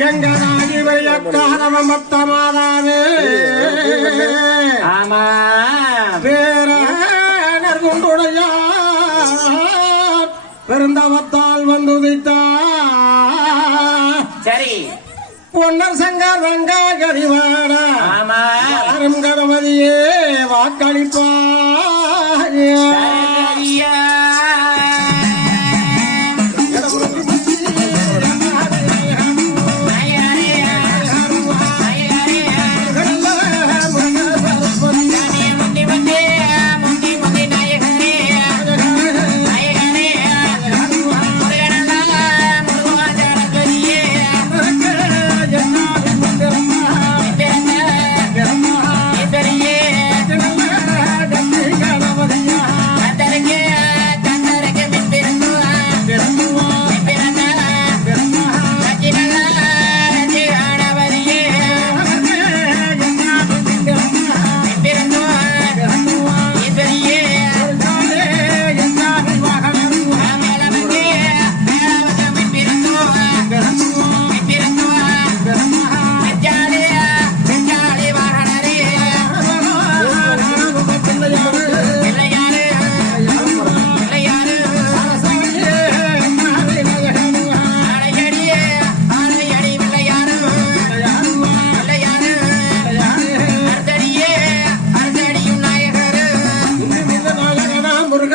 எங்கனாகி வையக்காரவ மொத்த மாதாவே ஆமா பேரர் குண்டுடைய பெருந்தவத்தால் வந்துதித்தா சரி பொன்னர் சங்கர் ரங்கா கரிவாட ஆமா அரும் கணபதியே வாக்களிப்பா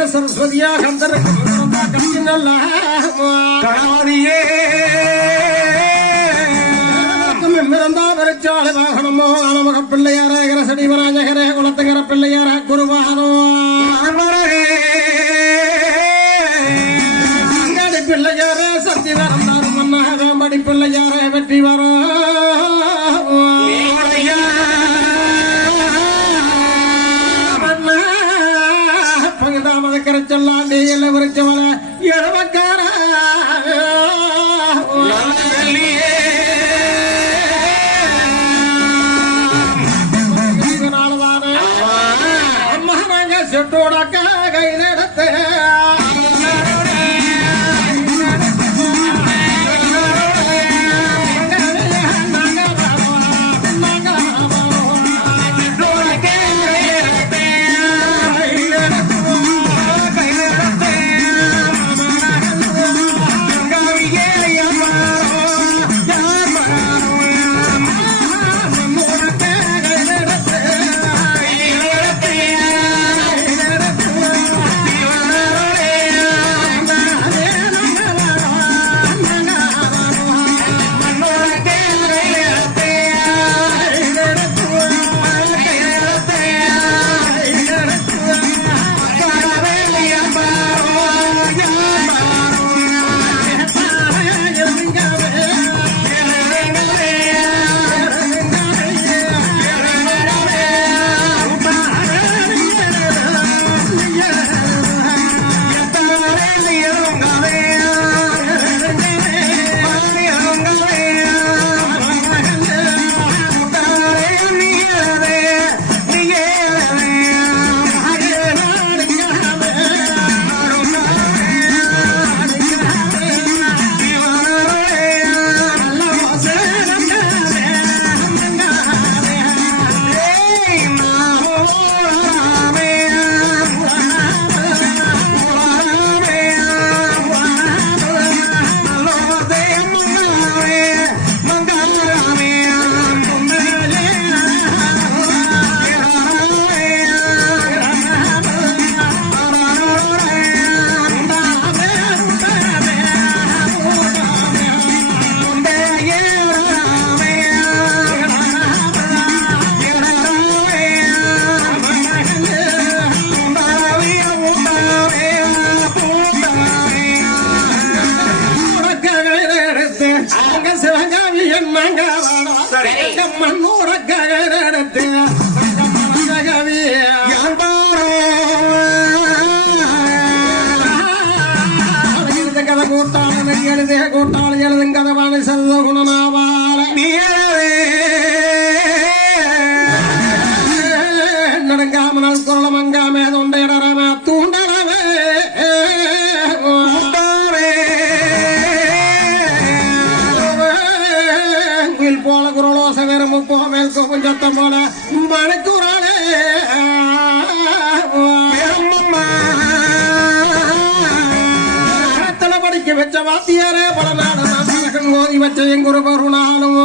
சரஸ்வதியா கணவதியே மிரந்தா வரைச்சாலை வாகனமோ நமக பிள்ளையார சடிவராஜகரே குலத்தகர பிள்ளையார குருவானோ அங்காடி பிள்ளையாரே சத்திவரம் தாரும் மன்னாகம்படி பிள்ளையாரே வெற்றி வர கரைச்சொல்லாண்டி எல்லை உரைச்சவன எழுவக்கார அம்மா நாங்க செட்டோடாக்க கையில் எடுத்து கூட்டாளி எழுதுங்கதவான செல்வ குணநாவால நடுங்காமனால் குரலமங்காமே தொண்டையடரமே தூண்டரவே தோசை வெறும் போவேல் கொஞ்சத்தம் போல மணிக்கூறாளே படிக்க வச்ச வாத்தியாரே பல நாடு நான் கோதி வச்ச எங்குரு கருணாலும்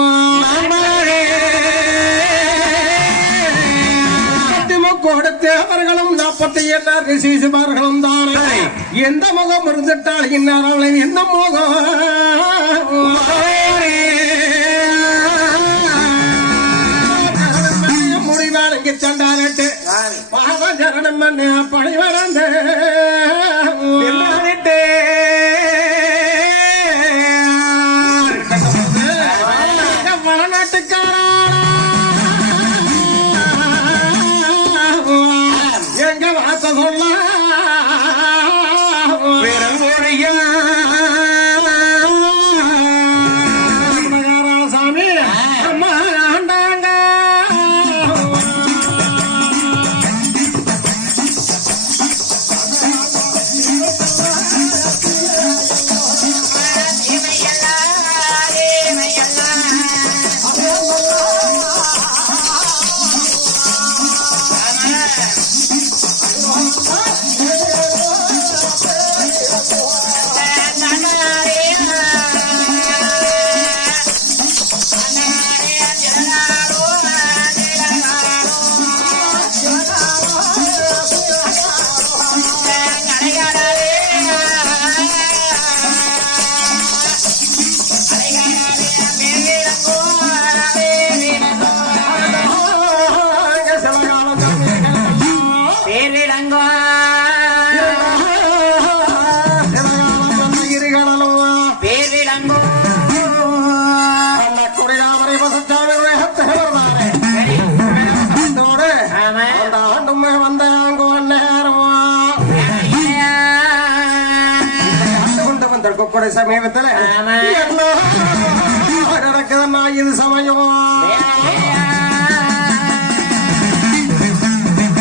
கொடுத்து அவர்களும் 48 சீசுமார்களும் தானே எந்த முகம் இருந்துட்டால் இன்னாரால் எந்த முகம் முடிவானுக்கு தண்டாரட்டு பாவச்சரணம் பணி வளர்ந்து சாமி அம்மா ஆண்டாங்க சமீபத்தில் நடக்குதுன்னா இது சமயம்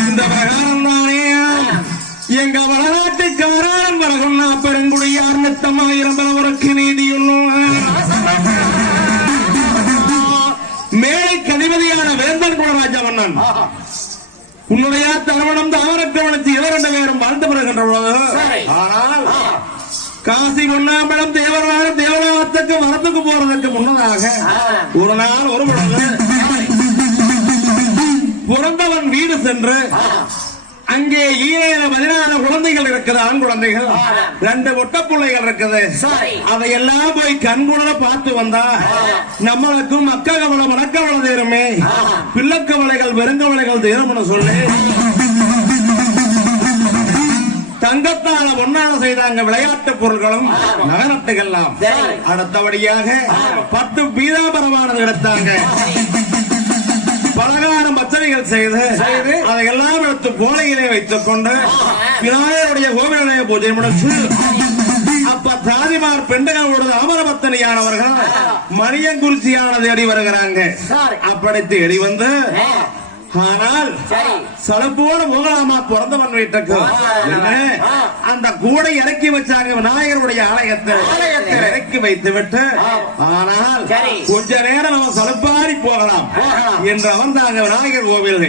இந்த பிரகாரம் தானே எங்க வரலாற்றுக்காரன் வரகுன்னா பெருங்குடியார் நித்தமாயிரம் தலைவருக்கு நீதி மேலைக்கு அதிபதியான வேந்தன் குலராஜ மன்னன் உன்னுடைய திருமணம் தாமரக்கவனத்து இரண்டு பேரும் வாழ்ந்து வருகின்ற பொழுது ஆனால் காசி பொன்னாம்பலம் தேவராத்துக்கு வரத்துக்கு போறதுக்கு முன்னதாக ஒரு நாள் ஒரு பொழுது பிறந்தவன் வீடு சென்று அங்கே 16 குழந்தைகள் இருக்குது, ஆண் குழந்தைகள் 2 ஒட்டப்புள்ளைகள் இருக்குது. அதையெல்லாம் போய் கண்குணர பார்த்து வந்தா நம்மளுக்கும் மக்கவளை மணக்கவளை தேருமே, பிள்ளைக்கவளைகள் வெறுங்கவளைகள் தேரும்னு சொல்லி தங்கத்தால ஒன்னால செய்தாங்க விளையாட்டு பொருட்களும் நகரட்டுகள்லாம். அடுத்தபடியாக 10 பீதாபரமானது எடுத்தாங்க, பலகாரம் பச்சனைகள் செய்து அதையெல்லாம் எடுத்து கோலையிலே வைத்துக் கொண்டு விநாயகருடைய கோவிலைய பூஜை முடிச்சு அப்ப தாதிமார் பெண்களோடு அமரபத்தனியானவர்கள் மணியங்குறிச்சியானது எடி வருகிறாங்க. அப்படி தேடி வந்து ஆனால் சலப்போடு போகலாமா பிறந்தவன் வீட்டுக்கு அந்த கூடை இறக்கி வச்சாங்க விநாயகருடைய ஆலயத்தை இறக்கி வைத்து விட்டு, ஆனால் கொஞ்ச நேரம் நம்ம சலப்பாரி போகலாம் என்று அமர்ந்தாங்க விநாயகர் கோவில்.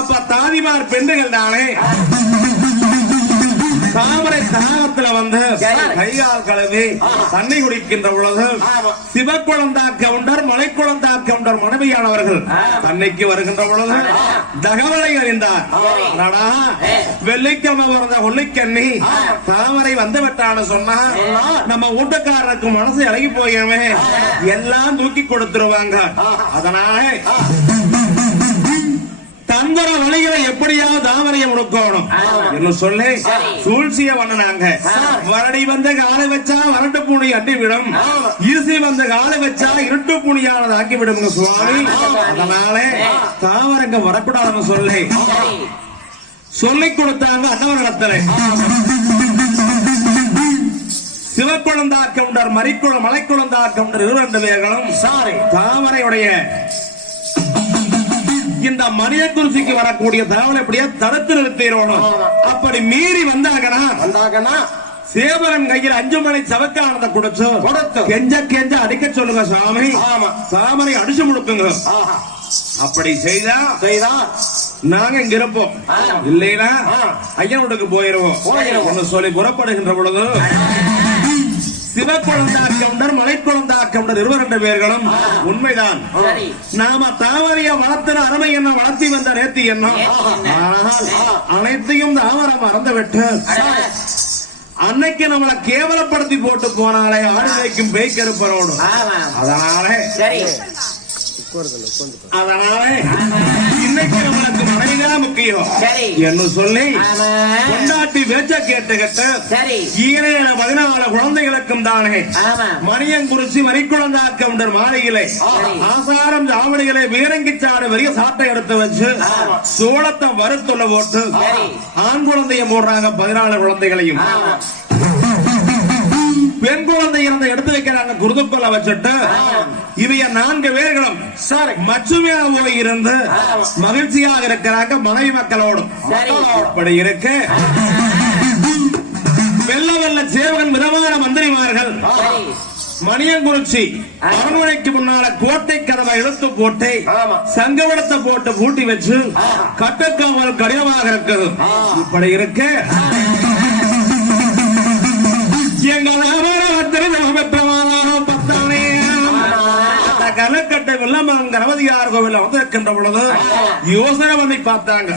அப்ப தாதிமார் பெண்கள் தானே தாமரை தாகத்துல வந்து கைகால் கழுவி தண்ணி குடிக்கின்ற பொழுது சிவக்குழந்தா கவுண்டர் மலைக்குழந்தா கவுண்டர் மனைவியானவர்கள் தண்ணிக்கு வருகின்ற பொழுது தகவலை அறிந்தார். வெள்ளிக்கிழமை பிறந்த ஒல்லிக்கண்ணி தாமரை வந்து விட்டான்னு சொன்னா நம்ம வீட்டுக்காரருக்கு மனசு இறங்கி போயவே எல்லாம் தூக்கி கொடுத்துருவாங்க. அதனால தந்திர வழிகளை எப்படியாவது தாமரையை முடுக்கணும் என்று சொல்லி சூழ்ச்சிய பண்ணனாங்க. வரடி வந்து காலை வச்சா வரட்டு பூனி அட்டி விடும், ஈசி வந்து காலை வச்சா இருட்டு பூனியானது ஆக்கி விடுங்க சுவாமி. அதனால தாமரைங்க வரக்கூடாதுன்னு சொல்லி சொல்லிக் கொடுத்தாங்க அன்னவரிடத்துல. சிவக்குழந்தா கவுண்டர் மலைக்குழந்தா கவுண்டர் 2 பேர்களும் தாமரையுடைய இந்த மணியங்குறிச்சிக்கு வரக்கூடிய தகவல் எப்படியா தடுத்து நிறுத்திடணும். அப்படி மீறி வந்தாங்கன்னா சேவகன் கையில் 5 மணி சவக்கானத்தை கொடுத்து கெஞ்ச கெஞ்ச அடிக்க சொல்லுங்க சாமி. சாமரை அடிச்சு முடுக்குங்க. அப்படி செய்தா நாங்க இங்க இருப்போம், இல்லையா ஐயனுக்கு போயிருவோம் சொல்லி புறப்படுகின்ற பொழுது சிவக்குழந்தா கவுண்டர் மலைக்குழந்தா கவுண்டர் 2 பேர்களும் உண்மைதான். நாம தாமரைய வளர்த்தின அருமை என்ன வளர்த்தி வந்த நேர்த்தி என்ன, ஆனால் அனைத்தையும் தாமரம் மறந்துவிட்டு அன்னைக்கு நம்மளை கேவலப்படுத்தி போட்டு போனாலே ஆடு வைக்கும் பேய்க்கருப்பரோடு. அதனால இன்னைக்கு நம்மளுக்கு மனைவிதான் முக்கியம் என்று சொல்லி கொண்டாட்டி வேச்ச கேட்டுக்கிட்டு 14 குழந்தைகளுக்கும் தானே மணியங்குறிச்சி மணிக்குழந்தா கவுண்டர் மாளிகளை ஆசாரம் ஜாவடிகளை வீரங்கி சாடு வரிய சாட்டை எடுத்து வச்சு சோளத்தை வறுத்துள்ள போட்டு ஆண் குழந்தைய போடுறாங்க. 14 குழந்தைகளையும் பெண் குழந்தை எடுத்து வைக்கிறாங்க. குருதுக்கொள்ள வச்சுட்டு இவைய 4 பேர்களும் மச்சுமையா போய் இருந்து மகிழ்ச்சியாக இருக்கிறாங்க மனைவி மக்களோடு. அப்படி இருக்க வெள்ள வெள்ள சேவகன் விதமான மந்திரிமார்கள் மணியங்குறிச்சி அரண்மனைக்கு முன்னால கோட்டை கதவை இழுத்து போட்டு சங்கவடத்தை போட்டு பூட்டி வச்சு கட்டக்காமல் கடினமாக இருக்குது. இப்படி இருக்க கலக்கட்டை வெள்ளமங்கரவதியார் கோவில் வந்திருக்கின்ற பொழுது யோசனை பண்ணி பார்த்தாங்க.